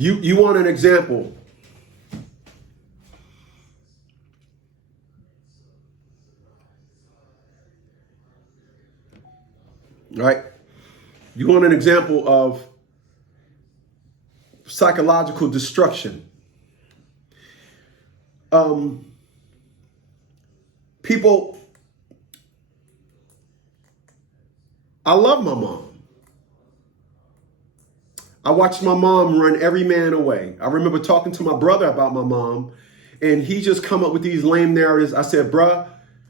You want an example? Right? You want an example of psychological destruction? People, I love my mom. I watched my mom run every man away. I remember talking to my brother about my mom, and he just come up with these lame narratives. I said, bruh,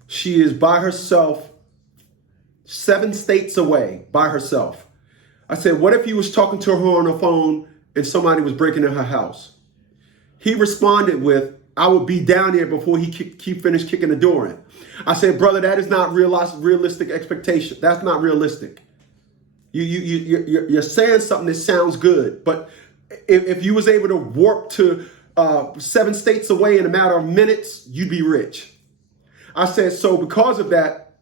she is by herself, 7 states away by herself. I said, what if you was talking to her on the phone and somebody was breaking in her house? He responded with, I would be down there before he finished kicking the door in. I said, brother, that is not realistic expectation. That's not realistic. You're saying something that sounds good, but if you was able to warp to 7 states away in a matter of minutes, you'd be rich. I said, so because of that,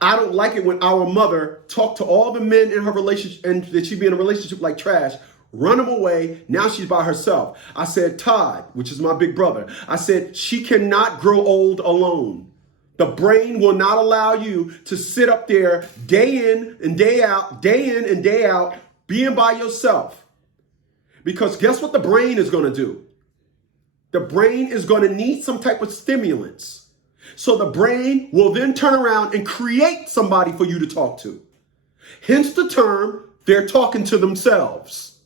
I don't like it when our mother talked to all the men in her relationship and that she'd be in a relationship like trash, run them away. Now she's by herself. I said, Todd, which is my big brother, I said, she cannot grow old alone. The brain will not allow you to sit up there day in and day out, being by yourself. Because guess what the brain is going to do? The brain is going to need some type of stimulants. So the brain will then turn around and create somebody for you to talk to. Hence the term, they're talking to themselves.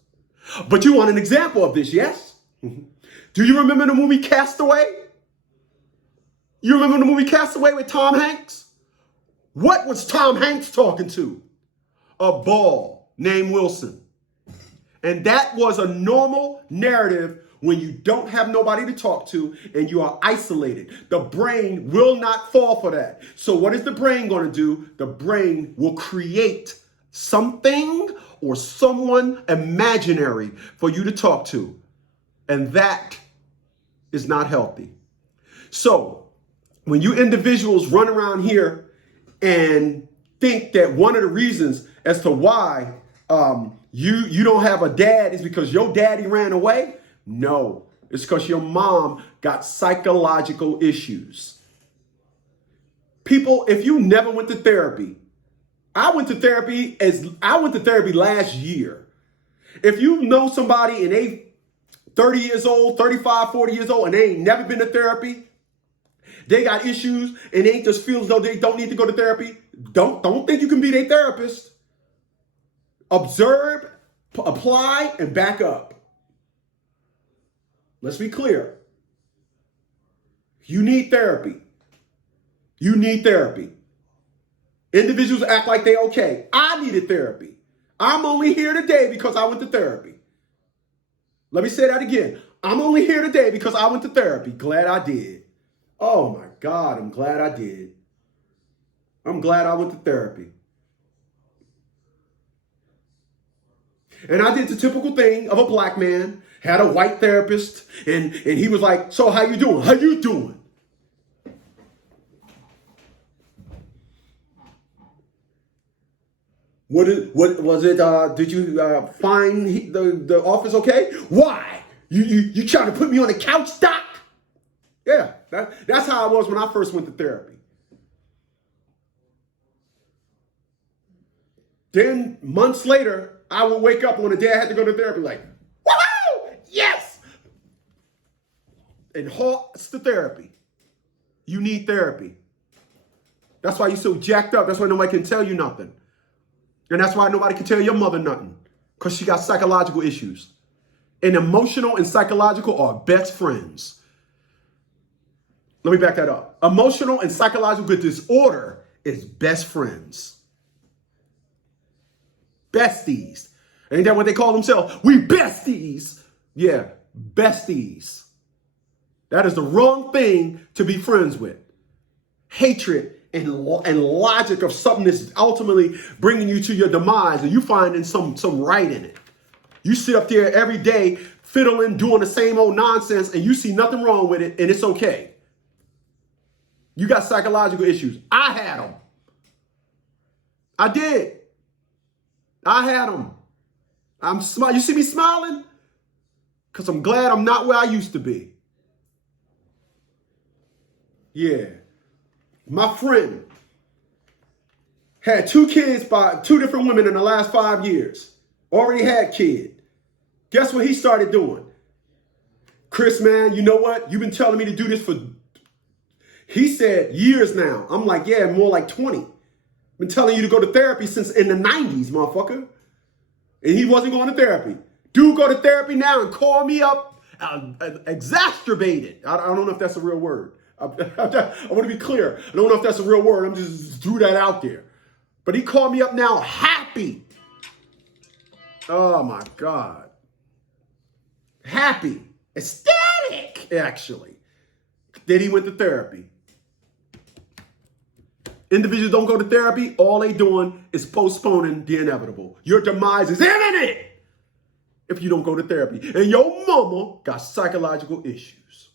But you want an example of this, yes? Do you remember the movie Castaway? You remember the movie Castaway with Tom Hanks? What was Tom Hanks talking to? A ball named Wilson. And that was a normal narrative when you don't have nobody to talk to and you are isolated. The brain will not fall for that. So what is the brain going to do? The brain will create something or someone imaginary for you to talk to. And that is not healthy. So when you individuals run around here and think that one of the reasons as to why you don't have a dad is because your daddy ran away, no, it's because your mom got psychological issues. People, if you never went to therapy, I went to therapy last year. If you know somebody and they 30 years old, 35, 40 years old, and they ain't never been to therapy, they got issues and they just feel as though they don't need to go to therapy, don't think you can be their therapist. Observe, apply, and back up. Let's be clear. You need therapy. You need therapy. Individuals act like they okay. I needed therapy. I'm only here today because I went to therapy. Let me say that again. I'm only here today because I went to therapy. Glad I did. Oh my God, I'm glad I did. I'm glad I went to therapy. And I did the typical thing of a black man, had a white therapist, and he was like, so how you doing? How you doing? What was it? Did you find the office okay? Why? You trying to put me on the couch, Doc? Yeah, that's how I was when I first went to therapy. Then months later, I would wake up on the day I had to go to therapy like, woohoo, yes! And halts the therapy. You need therapy. That's why you're so jacked up. That's why nobody can tell you nothing. And that's why nobody can tell your mother nothing. Because she got psychological issues. And emotional and psychological are best friends. Let me back that up. Emotional and psychological disorder is best friends. Besties. Ain't that what they call themselves? We besties. Yeah, besties. That is the wrong thing to be friends with. Hatred and logic of something that's ultimately bringing you to your demise, and you finding some right in it. You sit up there every day fiddling, doing the same old nonsense, and you see nothing wrong with it, and it's okay. You got psychological issues. I had them. I did. I had them. I'm smiling. You see me smiling? because I'm glad I'm not where I used to be. Yeah. My friend had 2 kids by 2 different women in the last 5 years. Already had kid. Guess what he started doing? Chris, man, you know what? You've been telling me to do this for, he said, years now. I'm like, yeah, more like 20. Been telling you to go to therapy since in the 90s, motherfucker. And he wasn't going to therapy. Dude, go to therapy now and call me up, exacerbated. I don't know if that's a real word. I want to be clear. I don't know if that's a real word. I'm just threw that out there. But he called me up now happy. Oh, my God. Happy. Ecstatic, actually. Then he went to therapy. Individuals don't go to therapy. All they doing is postponing the inevitable. Your demise is imminent if you don't go to therapy. And your mama got psychological issues.